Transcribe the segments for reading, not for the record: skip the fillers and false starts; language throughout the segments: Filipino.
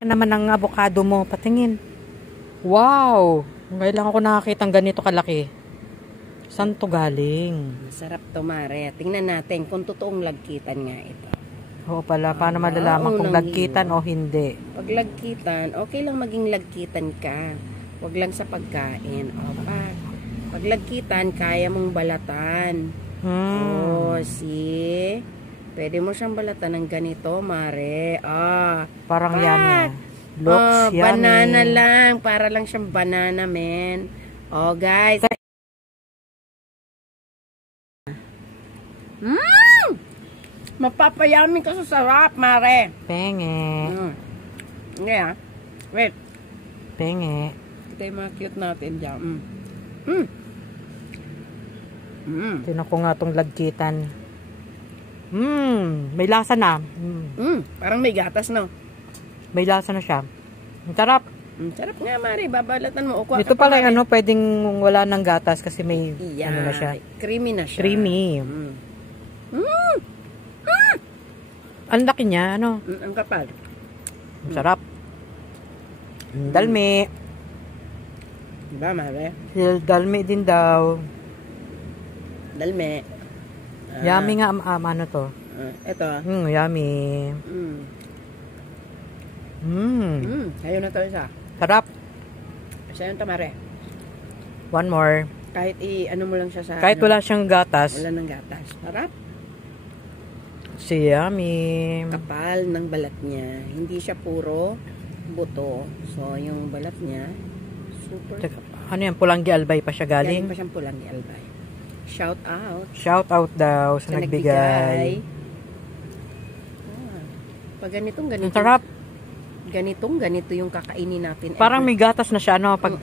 Naman ang avocado mo, patingin. Wow! Ngayon ako nakakita ng ganito kalaki. Saan to galing? Masarap to, Mare. Tingnan natin kung totoong lagkitan nga ito. Oo pala, paano malalaman kung lagkitan o hindi? Pag lagkitan, okay lang maging lagkitan ka. Huwag lang sa pagkain. O, pag lagkitan, kaya mong balatan. Oh, see? Pwede mo siyang balatan ng ganito, Mare. Parang yummy. Looks yummy. Banana lang. Para lang siyang banana, men. Oh, guys. Mapapayami ka sa sarap, Mare. Penge. Ngayon, wait. Penge. Ito yung mga cute natin dyan. Tinan ko nga itong lagkitan. May lasa na. Parang may gatas, no? May lasa na siya. Ang sarap. Sarap nga, Mare. Babalatan mo. Ito pala yung pwedeng wala ng gatas kasi may ano na siya. Creamy na siya. Creamy. Ang laki niya, ano? Ang kapal. Ang sarap. Dalmi. Diba, Mare? Dalmi din daw. Dalmi. Yummy nga, ano to? Ito. Yummy. Ayaw na to isa. Sarap. Isa yun to, Mare. One more. Kahit ano mo lang siya sa... Kahit wala siyang gatas. Wala ng gatas. Sarap. Si yummy. Kapal ng balat niya. Hindi siya puro buto. So, yung balat niya, super. Ano yan? Pulanggi Albay pa siya galing? Galing pa siyang Pulanggi Albay. Shout out. Shout out daw sa nagbigay. Pag ganito. Ang sarap. Ganito yung kakainin natin. Parang may gatas na siya, ano? Pag,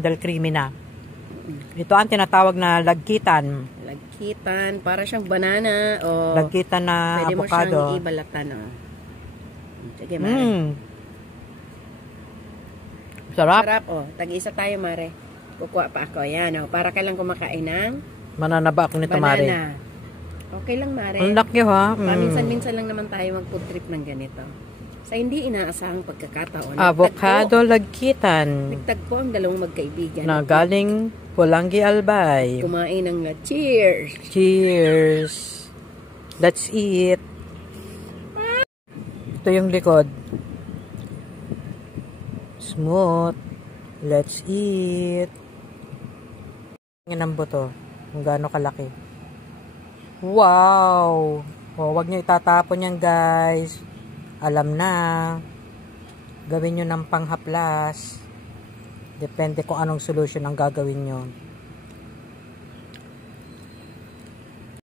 dahil creamy na. Ito ang tinatawag na lagkitan. Lagkitan. Para siyang banana. O lagkitan na pwede avocado. Pwede mo siyang ibalatan. Sige, Mare. Sarap. Sarap. Tag-isa tayo, Mare. Kukuha pa ako. Yan. Para ka lang kumakain ng mananaba ako nito, banana. Mare. Okay lang, Mare. Ang laki, ha? Minsan-minsan lang naman tayo mag-food trip ng ganito. Sa hindi inaasahang pagkakataon. Avocado lagkitan. Nagtagpo ang dalawang magkaibigan. Na galing Pulanggi Albay. Kumain ng cheers. Cheers. Let's eat. Ito yung likod. Smooth. Let's eat. Yan ang buto. Kung gaano kalaki. Wow! Wag nyo itatapon yan, guys. Alam na. Gawin nyo ng panghaplas. Depende kung anong solution ang gagawin nyo.